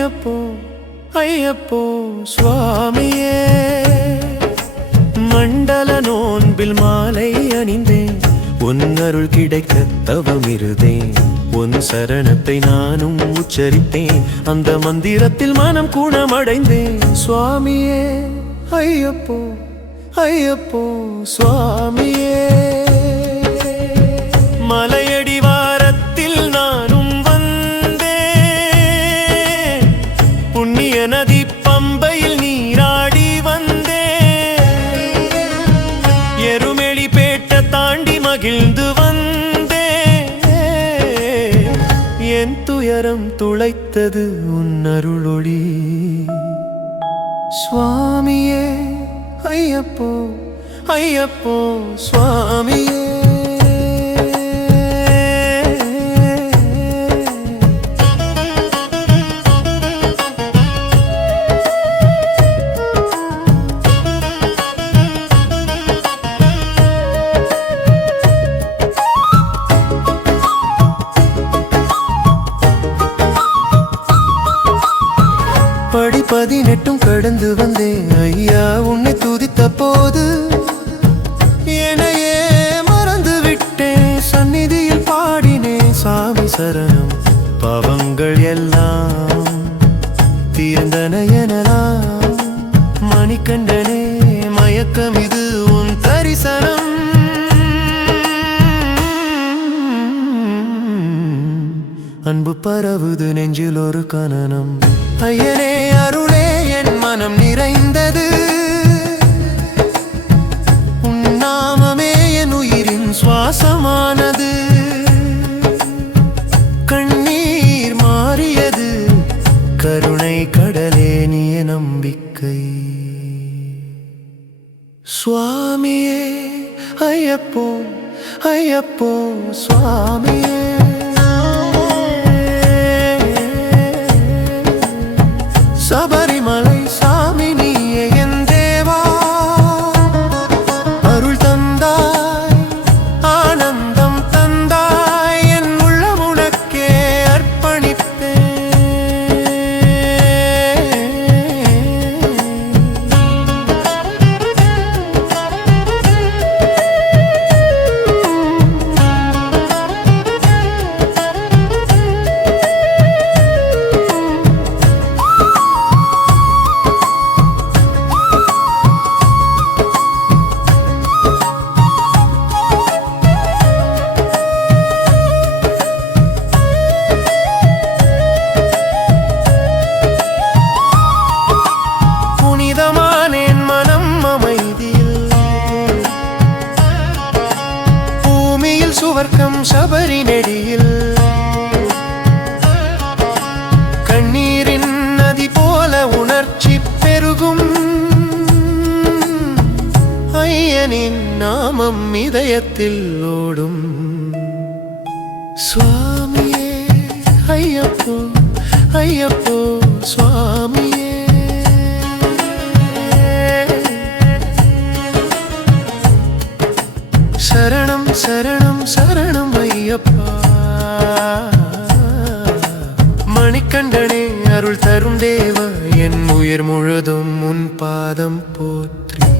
ஐயப்போ ஐயப்போ சுவாமியே. மண்டல நோன்பில் மாலை அணிந்தேன். உன் அருள் கிடைக்க தவம் இருதேன் உன் சரணத்தை நானும் உச்சரித்தேன். அந்த மந்திரத்தில் மனம் குணமடைந்தேன். சுவாமியே ஐயப்போ ஐயப்போ சுவாமியே. என் துயரம் துளைத்தது உன் அருளொளி. சுவாமியே ஐயப்போ ஐயப்போ சுவாமியே. பதினெட்டும் கடந்து வந்தேன். ஐயா உன்னை துதித்த போது என்னையே மறந்து விட்டேன். சந்நிதியில் பாடினேன் சாமி சரணம். பாவங்கள் எல்லாம் தீர்ந்தன எனலாம். மணிக்கண்டனே மயக்கம் இது உன் தரிசனம். அன்பு பரவுது நெஞ்சில் ஒரு கனனம். ஐயனே அருளே என் மனம் நிறைந்தது. உன் நாமமே என் உயிரின் சுவாசமானது. கண்ணீர் மாறியது கருணை கடலே நீய நம்பிக்கை சுவாமியே ஐயப்போ ஐயப்போ சுவா ஐயனின் நாமம் இதயத்தில் ஓடும். சுவாமியே ஐயப்போ ஐயப்போ சுவாமியே. சரணம் சரணம் சரணம் ஐயப்பா. மணிக்கண்டனே அருள் தரும் தேவ என் உயிர் முழுதும் உன் பாதம் போற்றி.